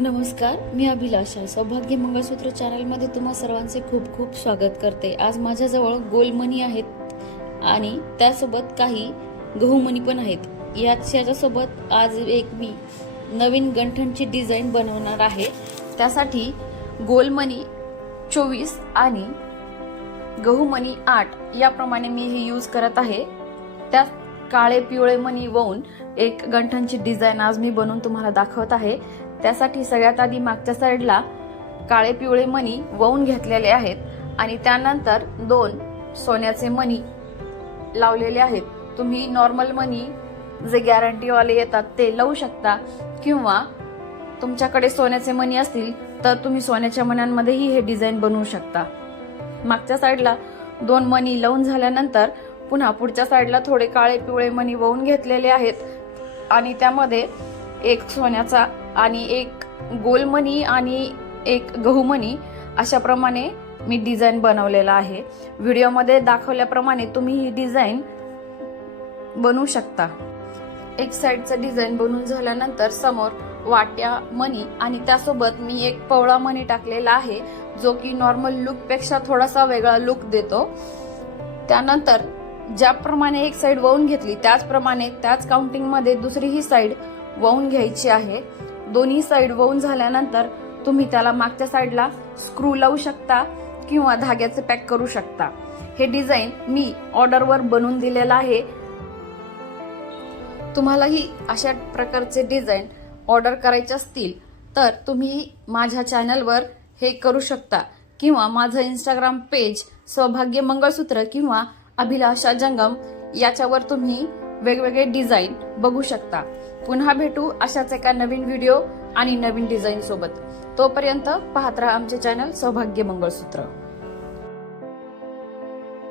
नमस्कार, मी अभिलाषा. सौभाग्य मंगळसूत्र चॅनलमध्ये तुम्हा सर्वांचे खूप खूप स्वागत करते. आज माझ्याजवळ गोलमणी आहेत आणि त्यासोबत काही गहूमणी पण आहेत. याच्यासोबत आज एक मी नवीन गंठणची डिझाईन बनवणार आहे. त्यासाठी गोलमणी 24 आणि गहूमणी 8 याप्रमाणे मी हे यूज करत आहे. त्या काळे पिवळे मणी वाहून एक गंठणची डिझाईन आज मी बनवून तुम्हाला दाखवत आहे. त्यासाठी सगळ्यात आधी मागच्या साईडला काळे पिवळे मणी वाहून घेतलेले आहेत आणि त्यानंतर 2 सोन्याचे मणी लावलेले आहेत. तुम्ही नॉर्मल मणी जे गॅरंटी वाले येतात ते लावू शकता किंवा तुमच्याकडे सोन्याचे मणी असतील तर तुम्ही सोन्याच्या मण्यांमध्येही हे डिझाईन बनवू शकता. मागच्या साईडला 2 मणी लावून झाल्यानंतर पुन्हा पुढच्या साईडला थोडे काळे पिवळे मणी वाहून घेतलेले आहेत आणि त्यामध्ये एक सोन्याचा आणि एक गोलमणी आणि एक गहूमणी अशा प्रमाणे मी डिझाईन बनवलेला आहे. व्हिडिओमध्ये दाखवल्याप्रमाणे तुम्ही ही डिझाईन बनवू शकता. एक साइडचं डिझाईन बनवून झाल्यानंतर समोर वाट्या मणी आणि त्यासोबत मी एक पवळा मणी टाकलेला आहे, जो की नॉर्मल लुक पेक्षा थोडासा वेगळा लुक देतो. त्यानंतर ज्याप्रमाणे एक साइड वाहून घेतली त्याचप्रमाणे त्याच काउंटिंग मध्ये दुसरीही साइड वाहून घ्यायची आहे. दोन्ही साइड वाहून झाल्यानंतर तुम्ही त्याला मागच्या साइडला स्क्रू लावू शकता किंवा धाग्याचे पॅक करू शकता. हे डिझाईन मी ऑर्डरवर बनवून दिलेलं आहे. तुम्हालाही अशा प्रकारचे डिझाईन ऑर्डर करायचे असतील तर तुम्ही माझ्या चॅनलवर हे करू शकता किंवा माझं इंस्टाग्राम पेज सौभाग्य मंगळसूत्र किंवा अभिलाषा जंगम याच्यावर तुम्ही वेगवेगळे डिझाईन बघू शकता. पुन्हा भेटू अशाच एका नवीन व्हिडिओ आणि नवीन डिझाईन सोबत. तोपर्यंत पाहत राहा आमचे चॅनल सौभाग्य मंगळसूत्र.